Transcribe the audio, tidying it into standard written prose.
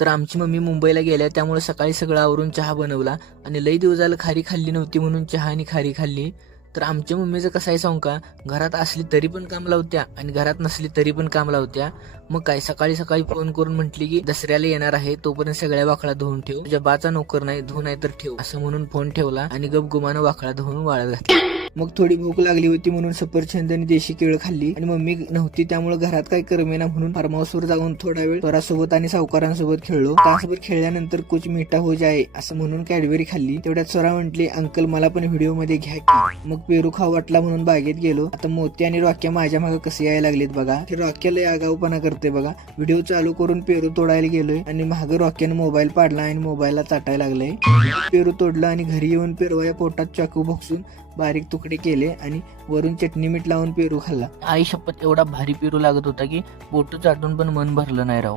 तर आमची मम्मी मुंबईला गेल्या त्यामुळे सकाळी सगळं आवरून चहा बनवला आणि लई दिवस झालं खारी खाल्ली नव्हती म्हणून चहा आणि खारी खाल्ली. तर आमच्या मम्मीचं कसं आहे सांगू का, घरात असली तरी पण काम लावत्या आणि घरात नसली तरी पण काम लावत्या. मग काय सकाळी सकाळी फोन करून म्हटली की दसऱ्याला येणार आहे, तोपर्यंत सगळ्या वाखळा धुवून ठेव, तुझ्या बाचा नोकर नाही, धुवून नाही तर ठेव, असं म्हणून फोन ठेवला आणि गपगुमानं वाखळा धुवून वाळत घातला. मग थोडी भूक लागली होती म्हणून सफरचंद आणि देशी केळं खाल्ली आणि मम्मी नव्हती त्यामुळे घरात काही करमेना म्हणून फार्म हाऊसवर जाऊन थोडा वेळ स्वरासोबत आणि सावकारांसोबत खेळलो. तासभर खेळल्यानंतर कुछ मीठा हो जाए असं म्हणून कॅडबरी खाल्ली. तेवढ्यात स्वरा म्हटली, अंकल मला पण व्हिडिओ मध्ये घ्या की. मग पेरू खाऊ वाटला म्हणून बागेत गेलो. आता मोती आणि रॉक्या माझ्या मागे कसे यायला लागलेत बघा. ते रॉक्याला आगाऊपणा करते बघा. व्हिडिओ चालू करून पेरू तोडायला गेलोय आणि मागे रॉक्यानं मोबाईल पाडला आणि मोबाईलला चाटायला लागलाय. पेरू तोडलं आणि घरी येऊन पेरवाया पोटात चाकू भोगसून बारीक तुकडे केले आणि वरून चटणी मीठ लावून पेरू खाल्ला. आई शपथ एवढा भारी पेरू लागत होता की बोट चाटून पण मन भरलं नाही राव.